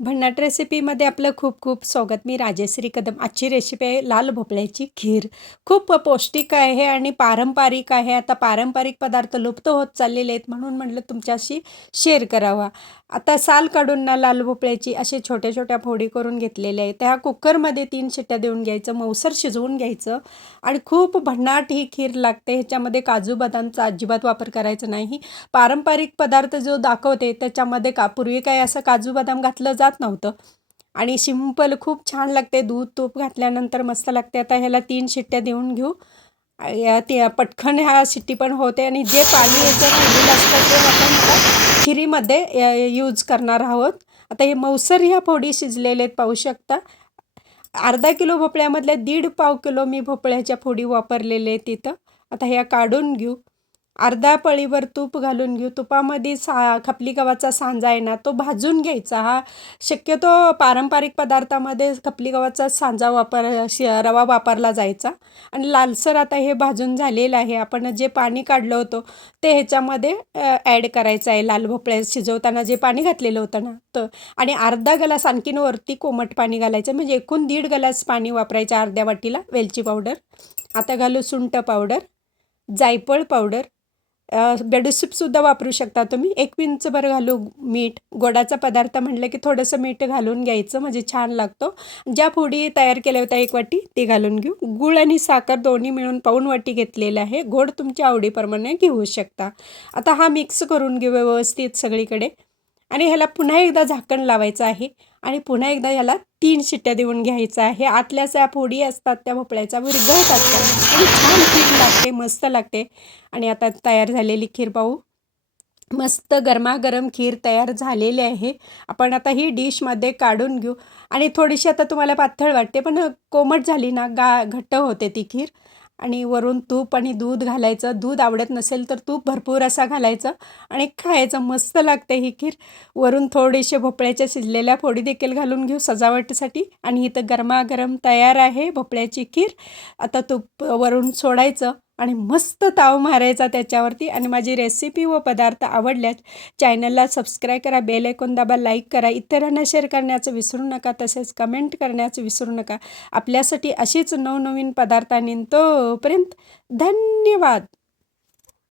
भन्नाट रेसिपीमध्ये आपलं खूप खूप स्वागत. मी राजेश्री कदम. आजची रेसिपी आहे लाल भोपळ्याची खीर. खूप पौष्टिक आहे आणि पारंपरिक आहे. आता पारंपरिक पदार्थ लुप्त होत चाललेले आहेत म्हणून म्हटलं तुमच्याशी शेअर करावा. आता साल काढून ना लाल भोपळ्याची असे छोट्या छोट्या फोडी करून घेतलेल्या आहेत. त्या कुकरमध्ये तीन शिट्ट्या देऊन घ्यायचं मौसर शिजवून घ्यायचं आणि खूप भन्नाट ही खीर लागते. ह्याच्यामध्ये काजू बदामचा अजिबात वापर करायचा नाही. पारंपरिक पदार्थ जो दाखवते त्याच्यामध्ये का पूर्वी काय असं काजू बदाम घातलं जा जात नव्हतं. आणि सिंपल खूप छान लागते. दूध तूप घातल्यानंतर मस्त लागते. आता ह्याला तीन शिट्ट्या देऊन घेऊ. ते पटकन ह्या शिट्टी पण होते. आणि जे पाणी याचं राहिलेलं असतं ते आपण खिरीमध्ये यूज करणार आहोत. आता हे मौसर ह्या फोडी शिजलेले आहेत पाहू शकता. अर्धा किलो भोपळ्यामधल्या दीड पाव किलो मी भोपळ्याच्या फोडी वापरलेले आहेत तिथं आता ह्या काढून घेऊ. अर्धा पळीवर तूप घालून घेऊ. तुपामध्ये सा खपली गव्हाचा सांजा आहे ना तो भाजून घ्यायचा हा. शक्यतो पारंपरिक पदार्थामध्ये खपली गव्हाचा सांजा वापर श रवा वापरला जायचा. आणि लालसर आता हे भाजून झालेलं आहे. आपण जे पाणी काढलं होतं ते ह्याच्यामध्ये ॲड करायचं आहे. लाल भोपळ्या शिजवताना जे पाणी घातलेलं होतं ना तर आणि अर्धा गलास आणखीन वरती कोमट पाणी घालायचं. म्हणजे एकूण दीड गलास पाणी वापरायचं अर्ध्या वाटीला वेलची पावडर. आता घालू सुंट पावडर जायफळ पावडर बेडशीपसुद्धा वापरू शकता तुम्ही. एक विंचभर घालू मीठ गोडाचा पदार्थ म्हटलं की थोडंसं मीठ घालून घ्यायचं म्हणजे छान लागतो. ज्या फोडी तयार केल्या होत्या एक वाटी ते घालून घेऊ. गुळ आणि साखर दोन्ही मिळून पाऊन वाटी घेतलेलं आहे. गोड तुमच्या आवडीप्रमाणे घेऊ शकता. आता हा मिक्स करून घेऊ व्यवस्थित सगळीकडे. आणि ह्याला पुन्हा एकदा झाकण लावायचं आहे. आणि पुन्हा एकदा ह्याला तीन शिट्ट्या देऊन घ्यायचं आहे. आतल्या ज्या फोडी असतात त्या भोपळ्याच्या विरघळत असतात आणि छान खीर लागते मस्त लागते. आणि आता तयार झालेली खीर पाहू. मस्त गरमागरम खीर तयार झालेली आहे. आपण आता ही डिशमध्ये काढून घेऊ. आणि थोडीशी आता तुम्हाला पातळ वाटते पण कोमट झाली ना गा घट्ट होते ती खीर. आणि वरून तूप आणि दूध घालायचं. दूध आवडत नसेल तर तूप भरपूर असा घालायचं आणि खायचं. मस्त लागते ही खीर. वरून थोडेसे भोपळ्याच्या शिजलेल्या फोडी देखील घालून घेऊ सजावटीसाठी. आणि इथं गरमागरम तयार आहे भोपळ्याची खीर. आता तूप वरून सोडायचं. आणि मस्त ताव मारायचा त्याच्यावरती. आणि माझी रेसिपी व पदार्थ आवडल्यास चॅनलला सबस्क्राईब करा बेल ऐकून दाबा लाईक करा. इतरांना शेअर करण्याचं विसरू नका तसेच कमेंट करण्याचं विसरू नका. आपल्यासाठी अशीच नवनवीन पदार्थांनी तोपर्यंत धन्यवाद.